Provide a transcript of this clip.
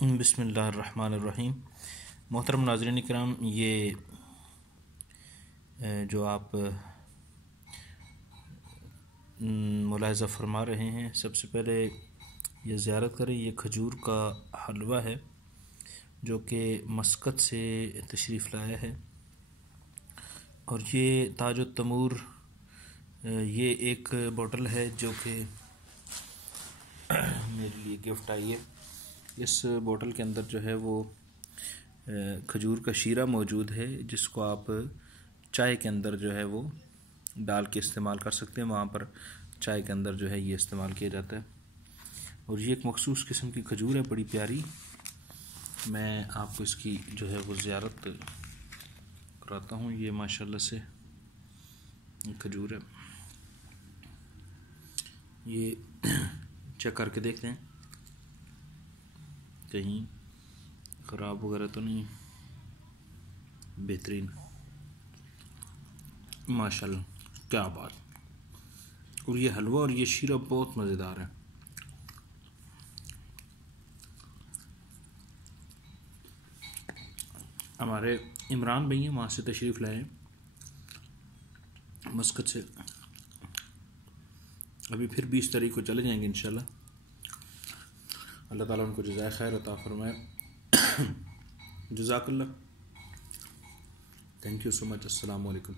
बिस्मिल्लाहिर्रहमानिर्रहीम। मोहतरम नाज़रीन इकराम, ये जो आप मुलाहिज़ा फरमा रहे हैं, सबसे पहले ये ज़ियारत करें। ये खजूर का हलवा है जो कि मस्कत से तशरीफ़ लाया है, और ये ताज तमूर ये एक बोतल है जो कि मेरे लिए गिफ्ट आई है। इस बोतल के अंदर जो है वो खजूर का शीरा मौजूद है, जिसको आप चाय के अंदर जो है वो डाल के इस्तेमाल कर सकते हैं। वहाँ पर चाय के अंदर जो है ये इस्तेमाल किया जाता है, और ये एक मखसूस किस्म की खजूर है, बड़ी प्यारी। मैं आपको इसकी जो है वो ज़ियारत कराता हूँ। ये माशाल्लाह से खजूर है, ये चेक करके देखते हैं कहीं ख़राब वगैरह तो नहीं। बेहतरीन, माशाल्लाह, क्या बात। और ये हलवा और ये शीरा बहुत मज़ेदार है। हमारे इमरान भाई हैं, वहाँ से तशरीफ़ लाए मस्कत से। अभी फिर 20 तारीख को चले जाएंगे इंशाल्लाह। अल्लाह ताला उनको जज़ाए खैर अता फरमाए। जज़ाकल्लाह, थैंक यू सो मच। अस्सलाम वालेकुम।